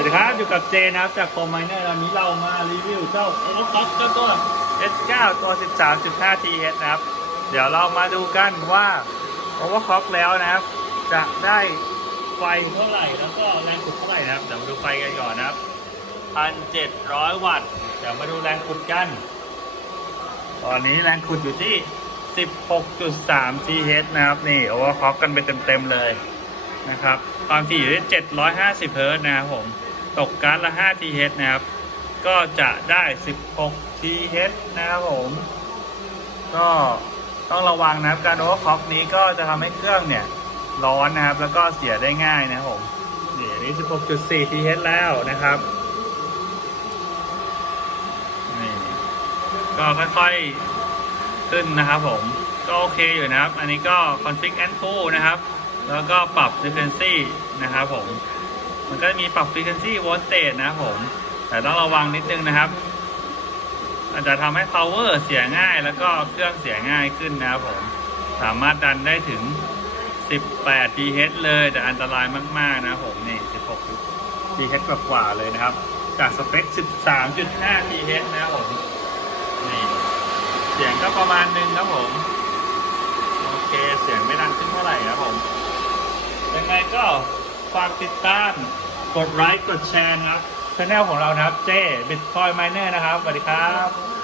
วัสดีครับอยู่กับเจนะครับจากโฟมไมเนอร์วันนี้เรามารีวิวเจ้าโอเวอร์คล็อกเจ้าตัว S9 ตัว 13.5 TH นะครับ เดี๋ยวเรามาดูกันว่าโอเวอร์คล็อกแล้วนะครับ จะได้ไฟเท่าไหร่แล้วก็แรงขุดเท่าไหร่นะครับ เดี๋ยวมาดูไฟกันก่อนนะครับ 1,700 วัตต์ เดี๋ยวมาดูแรงขุดกัน ตอนนี้แรงขุดอยู่ที่ 16.3 TH นะครับนี่โอเวอร์คล็อกกันไปเต็มๆเลยนะครับความถี่อยู่ที่750เฮิร์ตนะครับผม ตกการละ5 TH นะครับ ก็จะได้ 16 TH นะครับผม ก็ต้องระวังนะครับการโอเวอร์คล็อกนี้ก็จะทำให้เครื่องเนี่ยร้อนนะครับ แล้วก็เสียได้ง่ายนะครับผมนี่อันนี้ 16.4 TH แล้วนะครับนี่ก็ค่อยๆขึ้นนะครับผม ก็โอเคอยู่นะครับ อันนี้ก็ config and pull นะครับ แล้วก็ปรับ frequency นะครับผม มันก็จะมีปรับ frequency voltage นะผม แต่ต้องระวังนิดนึงนะครับ อาจจะทำให้ power เสียง่ายแล้วก็เครื่องเสียง่ายขึ้นนะครับผม สามารถดันได้ถึง 18 TH เลยแต่อันตรายมาก ๆ นะครับผมนี่ 16 TH กว่าๆเลยนะครับ จากสเปค 13.5 TH นะครับผมนี่เสียงก็ประมาณนึงครับผมโอเคเสียงไม่ดังขึ้นเท่าไหร่ครับผมยังไงก็ ฝากติดตาม กดไลค์ กดแชร์นะครับช anel ของเรานะครับ เจ้บิตคอยไมเนอร์นะครับ สวัสดีครับ